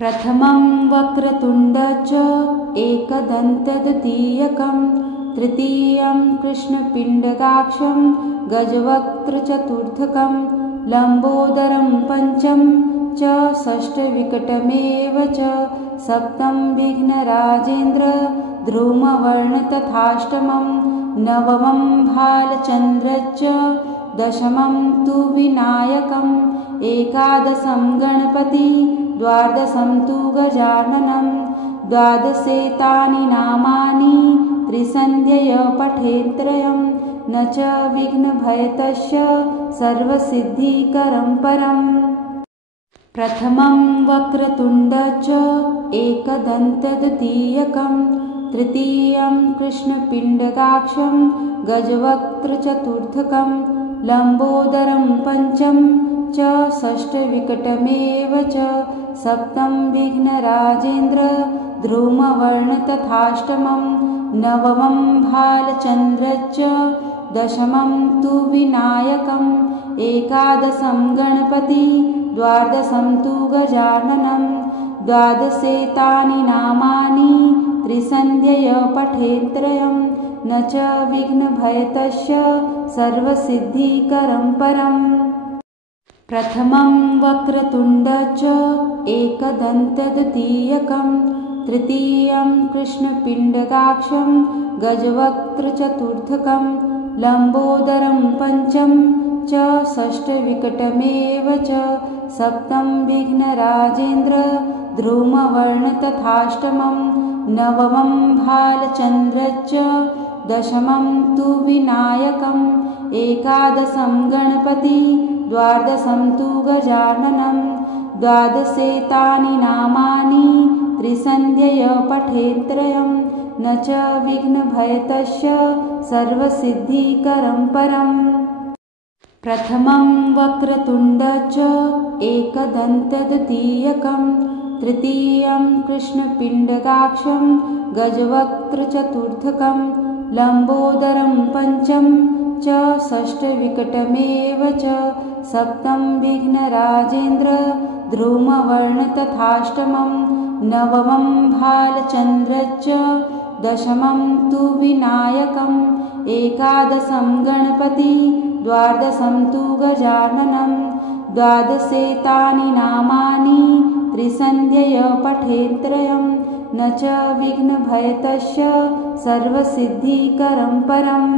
प्रथमं वक्रतुण्ड च एकदन्तद्वितीयकं तृतीयं कृष्णपिण्डकाक्षं गजवक्त्रचतुर्थकं लम्बोदरं पंचम च षष्ठविकटमेव च सप्तम विघ्नराजेन्द्र ध्रुववर्णतथाष्टमं नवमं भालचन्द्रश्च दशमं तु विनायकम् एकादशं गणपति द्वादशं तु गजाननं द्वादशेतानि नामानि त्रिसन्ध्यय पठेत्त्रयं न च विघ्नभयतस्य सर्वसिद्धिकरं परम्। प्रथमं वक्रतुण्ड च एकदन्तद्वितीयकं तृतीयं कृष्णपिण्डकाक्षं गजवक्त्रचतुर्थकं लम्बोदरं पंचम च षष्ठविकटमेव च सप्तम विघ्नराजेन्द्र ध्रुववर्णतथाष्टमं नवमं भालचन्द्रश्च दशमं तु विनायकम् एकादशं गणपति द्वादशं तु गजाननं द्वादशेतानि नामानि त्रिसन्ध्यय पठेत्त्रयं न च विघ्नभयतस्य सर्वसिद्धिकरं परम्। प्रथमं वक्रतुण्ड च एकदन्तद्वितीयकं तृतीयं कृष्णपिण्डकाक्षं गजवक्त्रचतुर्थकं लम्बोदरं पंचम च षष्ठविकटमेव च सप्तम विघ्नराजेन्द्र ध्रुववर्णतथाष्टमं नवमं भालचन्द्रश्च दशमं तु विनायकम् एकादशं गणपति द्वादशं तु गजाननं द्वादशेतानि नामानि त्रिसन्ध्यय पठेत्त्रयं न च विघ्नभयतस्य सर्वसिद्धिकरं परम्। प्रथमं वक्रतुण्ड च एकदन्तद्वितीयकं तृतीयं कृष्णपिण्डकाक्षं गजवक्त्रचतुर्थकं लम्बोदरं पंचम च षष्ठविकटमेव च सप्तम विघ्नराजेन्द्र ध्रुववर्णतथाष्टमं नवमं भालचन्द्रश्च दशमं तु विनायकम् एकादशं गणपति द्वादशं तु गजाननं द्वादशेतानि नामानि त्रिसन्ध्यय पठेत्त्रयं न च विघ्नभयतस्य सर्वसिद्धिकरं परम्।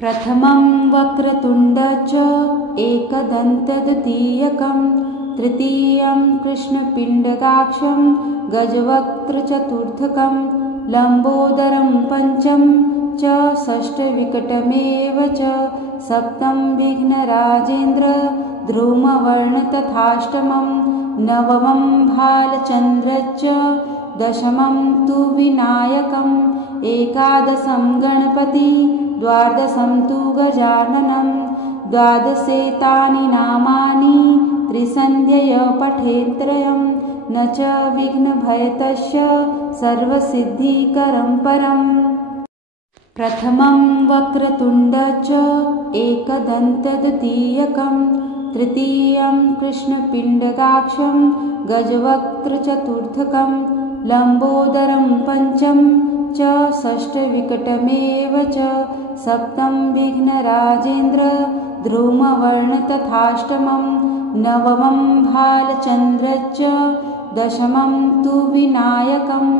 प्रथमं वक्रतुण्ड च एकदन्तद्वितीयकं तृतीयं कृष्णपिण्डकाक्षं गजवक्त्रचतुर्थकं लम्बोदरं पंचम च षष्ठविकटमेव च सप्तम विघ्नराजेन्द्र ध्रुववर्णतथाष्टमं नवमं भालचन्द्रश्च दशमं तु विनायकम् एकादशं गणपति द्वादशं तु गजाननं द्वादशेतानि नामानि त्रिसन्ध्यय पठेत्त्रयं न च विघ्नभयतस्य सर्वसिद्धिकरं परम्। प्रथमं वक्रतुण्ड च एकदन्तद्वितीयकं तृतीयं कृष्णपिण्डकाक्षं गजवक्त्रचतुर्थकं लम्बोदरं पंचम च षष्ठविकटमेव च सप्तम विघ्नराजेन्द्र ध्रुववर्णतथाष्टमं नवमं भालचन्द्रश्च दशमं तु विनायकम्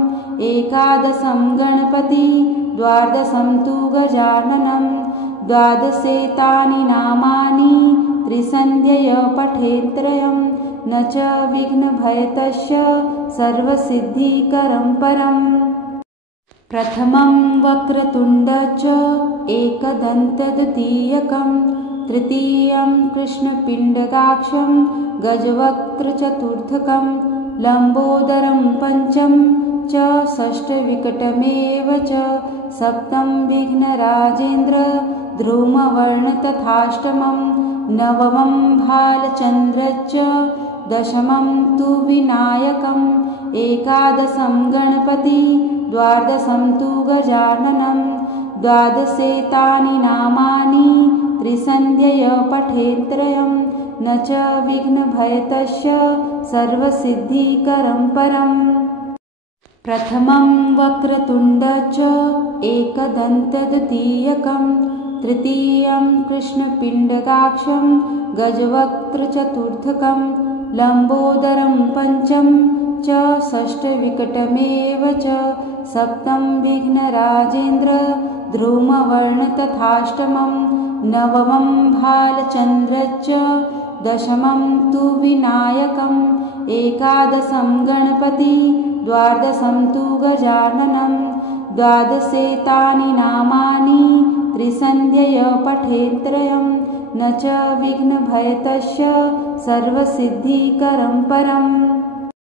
एकादशं गणपति द्वादशं तु गजाननं द्वादशेतानि नामानि त्रिसन्ध्यय पठेत्त्रयं न च विघ्नभयतस्य सर्वसिद्धिकरं परम्। प्रथमं वक्रतुण्ड च एकदन्तद्वितीयकं तृतीयं कृष्णपिण्डकाक्षं गजवक्त्रचतुर्थकं लम्बोदरं पंचम च षष्ठविकटमेव च सप्तम विघ्नराजेन्द्र ध्रुववर्णतथाष्टमं नवमं भालचन्द्रश्च दशमं तु विनायकम् एकादशं गणपति द्वादशं तु गजाननं द्वादशेतानि नामानि त्रिसन्ध्यय पठेत्त्रयं न च विघ्नभयतस्य सर्वसिद्धिकरं परम्। प्रथमं वक्रतुण्ड च एकदन्तद्वितीयकं, तृतीयं कृष्णपिण्डकाक्षं गजवक्त्रचतुर्थकं, लम्बोदरं पञ्चम च षष्ठविकटमेव च, सप्तमं विघ्नराजेन्द्र ध्रुववर्णतथाष्टमं, नवमं भालचन्द्रश्च, दशमं तु विनायकम्, एकादशं गणपति, द्वादशं तु गजाननं, द्वादशेतानि नामानि त्रिसन्ध्यय पठेत्त्रयं, न च विघ्नभयतस्य सर्वसिद्धिकरं परम्।